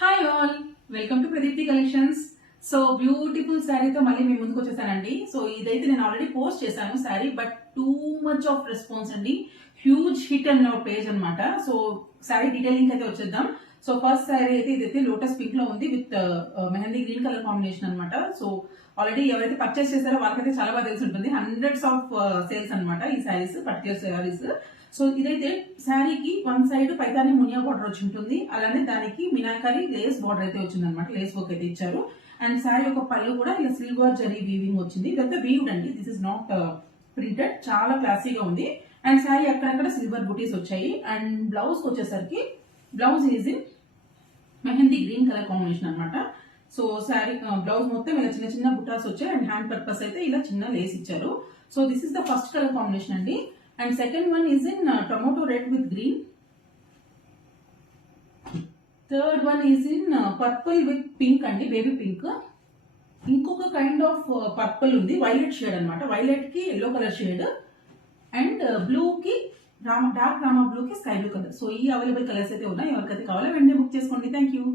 Hi all, welcome to Pradeepthi collections. So beautiful శారీతో మళ్ళీ మీ ముందుకు వచ్చేసానండి. సో ఇదైతే నేను ఆల్రెడీ పోస్ట్ చేశాను sari, but too much of response అండి. హ్యూజ్ హిట్ అన్న పేజ్ అనమాట. సో శారీ డీటెయిలింగ్ అయితే వచ్చేద్దాం. సో ఫస్ట్ శారీ అయితే ఇదైతే లోటస్ పింక్ లో ఉంది with mehndi green colour combination అనమాట. సో ఆల్రెడీ ఎవరైతే పర్చేస్ చేశారో వాళ్ళకైతే చాలా బాగా తెలిసి ఉంటుంది. హండ్రెడ్స్ ఆఫ్ సేల్స్ అనమాట ఈ శారీస్, పర్చేస్ శారీస్. సో ఇదైతే శారీకి one side Paithani Muniya border వచ్చి ఉంటుంది, అలానే దానికి మినాకరీ లేస్ బార్డర్ అయితే వచ్చింది అనమాట. లేస్ వర్క్ అయితే ఇచ్చారు. అండ్ శారీ యొక్క పళ్ళు కూడా ఇలా సిల్వర్ జరీ వీవింగ్ వచ్చింది. ఇదంతా వీవ్డ్ అండి, దిస్ ఇస్ నాట్ ప్రింటెడ్. చాలా క్లాసీగా ఉంది. అండ్ శారీ అక్కడక్కడ సిల్వర్ బుటీస్ వచ్చాయి. అండ్ బ్లౌజ్ వచ్చేసరికి blouse is in mehndi green colour combination అనమాట. సో శారీ బ్లౌజ్ మొత్తం ఇలా చిన్న చిన్న బుటాస్ వచ్చాయి. అండ్ హ్యాండ్ పర్పస్ అయితే ఇలా చిన్న లేస్ ఇచ్చారు. So this is the first colour combination అండి. And second one is in tomato red with green. Third one is in purple with pink and baby pink. ఇంకొక కైండ్ ఆఫ్ పర్పుల్ ఉంది, violet shade అనమాట. Violet కి yellow colour shade and blue కి dark Rama blue కి sky blue colour. So ఈ available colours అయితే ఉన్నాయి. ఎవరికైతే కావాలో వెంటనే బుక్ చేసుకోండి. Thank you.